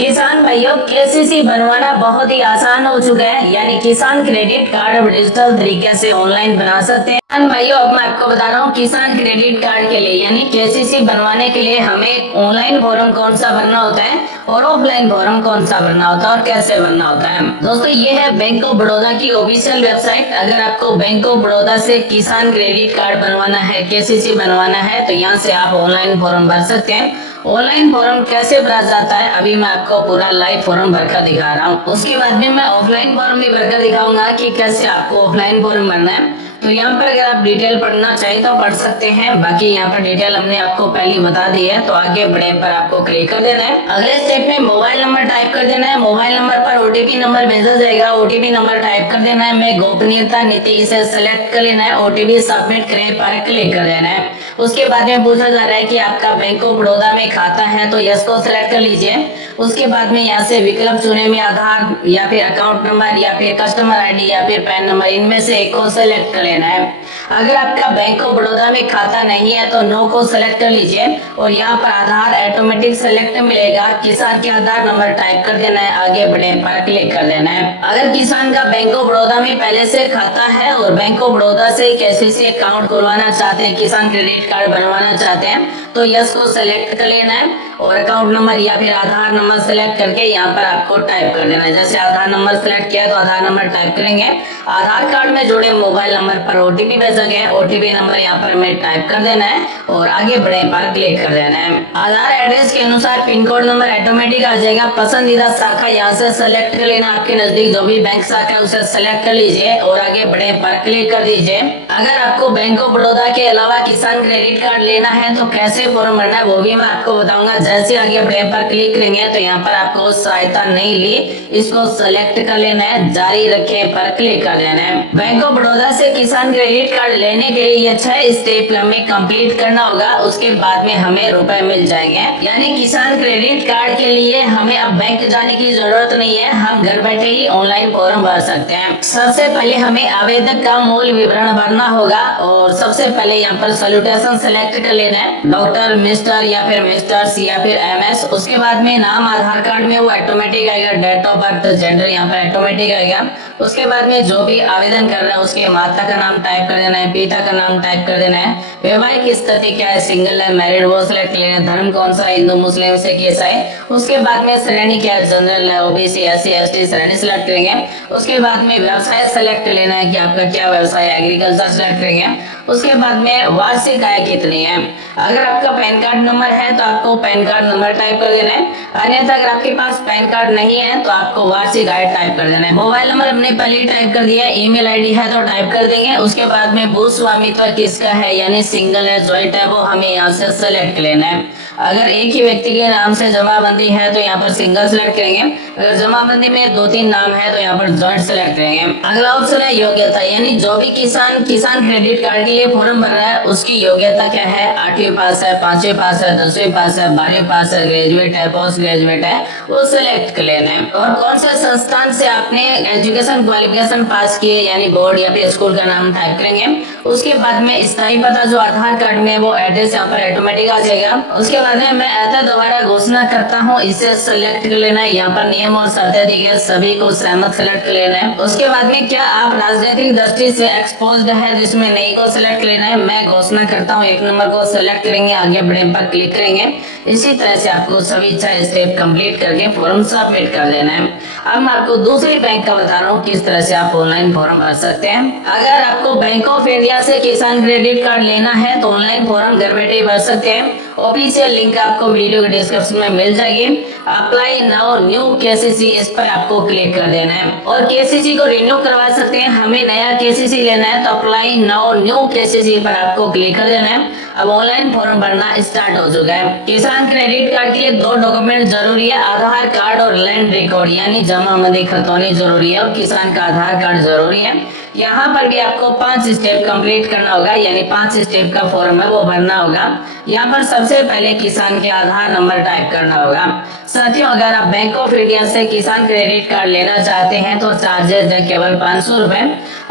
किसान भाइयों, केसीसी बनवाना बहुत ही आसान हो चुका है। यानी किसान क्रेडिट कार्ड अब डिजिटल तरीके से ऑनलाइन बना सकते हैं। किसान भाइयों, अब मैं आपको बता रहा हूँ किसान क्रेडिट कार्ड के लिए यानी केसीसी बनवाने के लिए हमें ऑनलाइन फॉर्म कौन सा भरना होता है और ऑफलाइन फॉर्म कौन सा भरना होता है और कैसे भरना होता है। दोस्तों, ये है बैंक ऑफ बड़ौदा की ऑफिशियल वेबसाइट। अगर आपको बैंक ऑफ बड़ौदा से किसान क्रेडिट कार्ड बनवाना है, केसीसी बनवाना है, तो यहाँ से आप ऑनलाइन फॉर्म भर सकते हैं। ऑनलाइन फॉर्म कैसे भरा जाता है अभी मैं आपको पूरा लाइव फॉर्म भरकर दिखा रहा हूँ। उसके बाद में मैं ऑफलाइन फॉर्म भी भरकर दिखाऊंगा कि कैसे आपको ऑफलाइन फॉर्म भरना है। तो यहाँ पर अगर आप डिटेल पढ़ना चाहिए तो पढ़ सकते हैं, बाकी यहाँ पर डिटेल हमने आपको पहले बता दी है। तो आगे बढ़े पर आपको क्लिक कर देना है। अगले स्टेप में मोबाइल नंबर टाइप कर देना है। मोबाइल नंबर पर ओटीपी नंबर भेजा जाएगा, ओटीपी नंबर टाइप कर देना है। मैं गोपनीयता नीति इसे सेलेक्ट कर लेना है। ओटीपी सबमिट करें पर क्लिक कर देना है। उसके बाद में पूछा जा रहा है कि आपका बैंक ऑफ बड़ौदा में खाता है, तो यस को सिलेक्ट कर लीजिए। उसके बाद में यहाँ से विकल्प चुने में आधार या फिर अकाउंट नंबर या फिर कस्टमर आईडी या फिर पैन नंबर, इनमें से एक को सिलेक्ट कर लेना है। अगर आपका बैंक ऑफ बड़ौदा में खाता नहीं है तो नो को सिलेक्ट कर लीजिए और यहाँ पर आधार ऑटोमेटिक सेलेक्ट मिलेगा। किसान के आधार नंबर टाइप कर देना है, आगे बढ़े पर क्लिक कर देना है। अगर किसान का बैंक ऑफ बड़ौदा में पहले से खाता है और बैंक ऑफ बड़ौदा से केसीसी अकाउंट खुलवाना चाहते हैं, किसान क्रेडिट कार्ड बनवाना चाहते हैं, तो यस को सिलेक्ट कर लेना है और अकाउंट नंबर या फिर आधार नंबर सेलेक्ट करके यहाँ पर आपको टाइप कर देना है। जैसे आधार नंबर सेलेक्ट किया तो आधार नंबर टाइप करेंगे। आधार कार्ड में जुड़े मोबाइल नंबर पर ओटीपी भेजा गया, ओटीपी नंबर यहाँ पर में टाइप कर देना है और आगे बढ़े पर क्लिक कर देना है। आधार एड्रेस के अनुसार पिन कोड नंबर ऑटोमेटिक आ जाएगा। पसंदीदा शाखा यहाँ से सेलेक्ट कर लेना। आपके नजदीक जो भी बैंक शाखा है उसे सेलेक्ट कर लीजिए और आगे बढ़े पर क्लिक कर दीजिए। अगर आपको बैंक ऑफ बड़ौदा के अलावा किसान क्रेडिट कार्ड लेना है तो कैसे फॉर्म भरना है वो भी मैं आपको बताऊंगा। जैसे आगे बढ़े पर क्लिक करेंगे तो यहाँ पर आपको सहायता नहीं ली, इसको सेलेक्ट कर लेना है, जारी रखे पर क्लिक कर देना है। बैंक ऑफ बड़ौदा से किसान क्रेडिट कार्ड लेने के लिए ये 6 स्टेप हमें कंप्लीट करना होगा। उसके बाद में हमें रुपए मिल जाएंगे। यानी किसान क्रेडिट कार्ड के लिए हमें अब बैंक जाने की जरूरत नहीं है, हम घर बैठे ही ऑनलाइन फॉर्म भर सकते हैं। सबसे पहले हमें आवेदक का मूल विवरण भरना होगा और सबसे पहले यहाँ पर सैल्यूटेशन सेलेक्ट कर लेना है, डॉक्टर, मिस्टर या फिर मिस्टर्स या फिर एमएस। उसके बाद में नाम आधार कार्ड में वो ऑटोमेटिक आएगा, डेट ऑफ बर्थ, जेंडर यहाँ पर ऑटोमेटिक आएगा। उसके बाद में जो भी आवेदन कर रहा है उसके माता का नाम टाइप कर देना है, पिता का नाम टाइप कर देना है, वैवाहिक स्थिति क्या है, सिंगल है, मैरिड, वो सिलेक्ट लेना है, धर्म कौन सा, हिंदू, मुस्लिम, सिख, ईसाई। उसके बाद में श्रेणी क्या है, जनरल है, ओबीसी, एससी, एसटी श्रेणी सिलेक्ट करेंगे। उसके बाद में व्यवसाय सेलेक्ट लेना है कि आपका क्या व्यवसाय है, एग्रीकल्चर सेलेक्ट करेंगे। उसके बाद में वार्षिक आय कितनी है। अगर आपका पैन कार्ड नंबर है तो आपको पैन कार्ड नंबर टाइप कर देना है, अन्यथा अगर आपके पास पैन कार्ड नहीं है तो आपको वार्षिक आय टाइप कर देना है। मोबाइल नंबर हमने पहले टाइप कर दिया है, ईमेल आईडी है तो टाइप कर देंगे। उसके बाद में भू स्वामित्व किसका है, यानी सिंगल है, ज्वाइंट है, वो हमें यहाँ से सेलेक्ट लेना है। अगर एक ही व्यक्ति के नाम से जमाबंदी है तो यहाँ पर सिंगल सेलेक्ट करेंगे। अगर जमाबंदी में 2-3 नाम है तो यहाँ पर ज्वाइंट सेलेक्ट करेंगे। अगला ऑप्शन है योग्यता, यानी जो भी किसान क्रेडिट कार्ड के लिए फॉर्म भर रहा है उसकी योग्यता क्या है, 8वीं पास है, 5वीं पास है, 10वीं पास है, 12वीं पास है, ग्रेजुएट है, पोस्ट ग्रेजुएट है, वो सिलेक्ट कर लेना है। और कौन से संस्थान से आपने एजुकेशन क्वालिफिकेशन पास किए, यानी बोर्ड या फिर स्कूल का नाम टाइप करेंगे। उसके बाद में स्थायी पता जो आधार कार्ड में वो एड्रेस यहाँ पर ऑटोमेटिक आ जाएगा। उसके बाद में मैं ऐसा दोबारा घोषणा करता हूँ, इसे सेलेक्ट कर लेना है। यहाँ पर नियम और शर्तें दी गई, सभी को सहमत सेलेक्ट कर लेना है। उसके बाद में क्या आप राजनीतिक दृष्टि से एक्सपोज्ड है, जिसमें नहीं को सेलेक्ट लेना है। मैं घोषणा करता हूँ, 1 नंबर को सेलेक्ट करेंगे, आगे बढ़े पर क्लिक करेंगे। इसी तरह से आपको सभी 6 स्टेप कंप्लीट करके फॉर्म सबमिट कर देना है। अब मैं आपको दूसरी बैंक का बता रहा हूँ किस तरह से आप ऑनलाइन फॉर्म भर सकते हैं। अगर आपको बैंक ऑफ इंडिया से किसान क्रेडिट कार्ड लेना है तो ऑनलाइन फॉर्म घर बैठे भर सकते हैं। ऑफिशियल लिंक आपको वीडियो के डिस्क्रिप्शन में मिल जाएगी। अप्लाई नाउ न्यू केसीसी, इस पर आपको क्लिक कर देना है और केसीसी को रिन्यू करवा सकते हैं। हमें नया केसीसी लेना है तो अप्लाई नाउ न्यू केसीसी पर आपको क्लिक कर देना है। अब ऑनलाइन फॉर्म भरना स्टार्ट हो चुका है। किसान क्रेडिट कार्ड के लिए 2 डॉक्यूमेंट जरूरी है, आधार कार्ड और लैंड रिकॉर्ड, यानी जमाबंदी खतौनी जरूरी है और किसान का आधार कार्ड जरूरी है। यहाँ पर भी आपको 5 स्टेप कंप्लीट करना होगा, यानी 5 स्टेप का फॉर्म है वो भरना होगा। यहाँ पर सबसे पहले किसान के आधार नंबर टाइप करना होगा। साथियों, अगर आप बैंक ऑफ इंडिया से किसान क्रेडिट कार्ड लेना चाहते हैं तो चार्जेस है केवल 500 रुपए।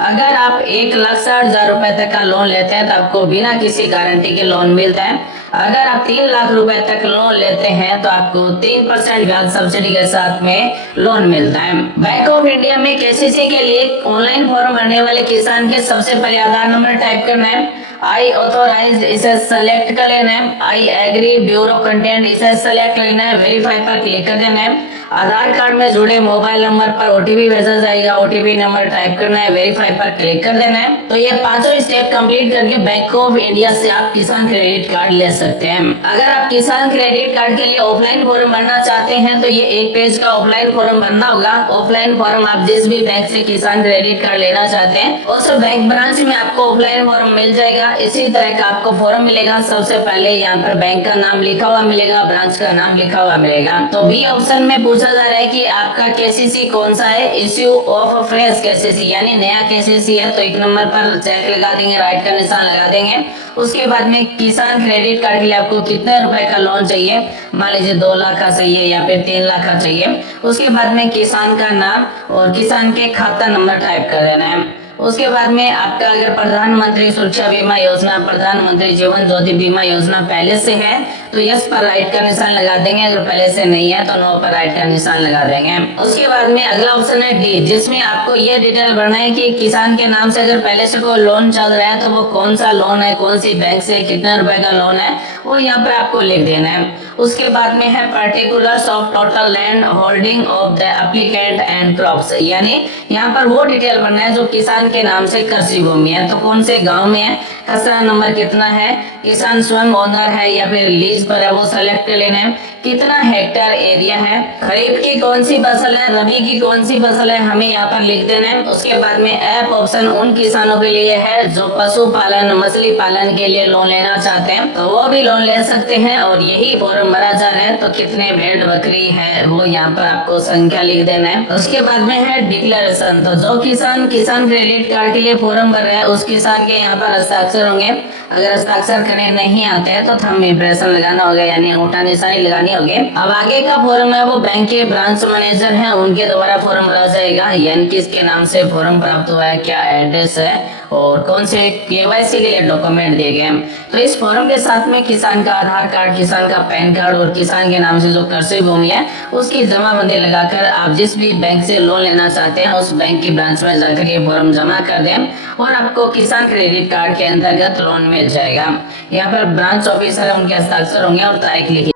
अगर आप 1,60,000 रुपए तक का लोन लेते हैं तो आपको बिना किसी गारंटी के लोन मिलता है। अगर आप 3 लाख रुपए तक लोन लेते हैं तो आपको 3% ब्याज सब्सिडी के साथ में लोन मिलता है। बैंक ऑफ इंडिया में केसीसी के लिए ऑनलाइन फॉर्म भरने वाले किसान के सबसे पहले आधार नंबर टाइप करना है, आई ऑथोराइज इसे सेलेक्ट कर लेना है, आई एग्री ब्यूरो कंटेंट इसे सेलेक्ट लेना है, वेरीफाई पर क्लिक कर देना है। आधार कार्ड में जुड़े मोबाइल नंबर पर ओटीपी भेजा जाएगा, ओटीपी नंबर टाइप करना है, वेरीफाई पर क्लिक कर देना है। तो ये 5 स्टेप कंप्लीट करके बैंक ऑफ इंडिया से आप किसान क्रेडिट कार्ड ले सकते हैं। अगर आप किसान क्रेडिट कार्ड के लिए ऑफलाइन फॉर्म भरना चाहते हैं तो ये 1 पेज का ऑफलाइन फॉर्म भरना होगा। ऑफलाइन फॉर्म आप जिस भी बैंक से किसान क्रेडिट कार्ड लेना चाहते हैं उस बैंक ब्रांच में आपको ऑफलाइन फॉर्म मिल जाएगा। इसी तरह का आपको फॉर्म मिलेगा। सबसे पहले यहाँ पर बैंक का नाम लिखा हुआ मिलेगा, ब्रांच का नाम लिखा हुआ मिलेगा। तो बी ऑप्शन में पूछा जा रहा है कि आपका केसीसी कौन सा है, इश्यू ऑफ फ्रेश केसीसी यानी नया केसीसी है तो 1 नंबर पर चेक लगा देंगे, राइट का निशान लगा देंगे। उसके बाद में किसान क्रेडिट कार्ड के लिए आपको कितने रुपए का लोन चाहिए, मान लीजिए 2 लाख का चाहिए या फिर 3 लाख का चाहिए। उसके बाद में किसान का नाम और किसान के खाता नंबर टाइप कर देना है। उसके बाद में आपका अगर प्रधानमंत्री सुरक्षा बीमा योजना, प्रधानमंत्री जीवन ज्योति बीमा योजना पहले से है तो यस पर राइट का निशान लगा देंगे, अगर पहले से नहीं है तो नो पर राइट का निशान लगा देंगे। उसके बाद में अगला ऑप्शन है डी, जिसमें आपको ये डिटेल भरना है कि किसान के नाम से अगर पहले से कोई लोन चल रहा है तो वो कौन सा लोन है, कौन सी बैंक से कितने रुपए का लोन है वो यहाँ पे आपको लिख देना है। उसके बाद में है particulars of total land holding of the applicant and crops, यानी यहाँ पर वो डिटेल भरना है जो किसान के नाम से कृषि भूमि है तो कौन से गांव में है, खसरा नंबर कितना है, किसान स्वयं ओनर है या फिर लीज पर है वो सेलेक्ट कर लेना है, कितना हेक्टेयर एरिया है, खरीफ की कौन सी फसल है, रबी की कौन सी फसल है हमें यहाँ पर लिख देना है। उसके बाद में एफ ऑप्शन उन किसानों के लिए है जो पशुपालन मछली पालन के लिए लोन लेना चाहते हैं तो वो भी लोन ले सकते हैं और यही फॉर्म भरा जा रहा है। तो कितने भेड़ बकरी है वो यहाँ पर आपको संख्या लिख देना है। उसके बाद में है डिक्लेरेशन, तो जो किसान क्रेडिट कार्ड के लिए फॉर्म भर रहा है उस किसान के यहाँ पर हस्ताक्षर होंगे। अगर हस्ताक्षर करने नहीं आते हैं तो थंब इंप्रेशन लगाना होगा यानी अंगूठा निशानी लगानी होगी। अब आगे का फॉर्म है वो बैंक के ब्रांच मैनेजर हैं उनके द्वारा फॉर्म भरा जाएगा, यानी किसके नाम से फॉर्म प्राप्त हुआ है, क्या एड्रेस है और कौन से केवाईसी के लिए डॉक्यूमेंट दिए गए। तो इस फॉर्म के साथ में किसान का आधार कार्ड, किसान का पैन कार्ड और किसान के नाम से जो कृषि भूमि है उसकी जमाबंदी लगाकर आप जिस भी बैंक से लोन लेना चाहते हैं उस बैंक की ब्रांच में जाकर ये फॉर्म जमा कर दें और आपको किसान क्रेडिट कार्ड के अंतर्गत लोन मिल जाएगा। यहाँ पर ब्रांच ऑफिसर उनके हस्ताक्षर होंगे और तारीख लिखी